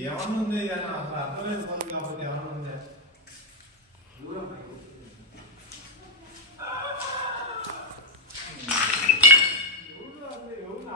얘 왔는데 얘는 아까 떨어져서 가고 대화하는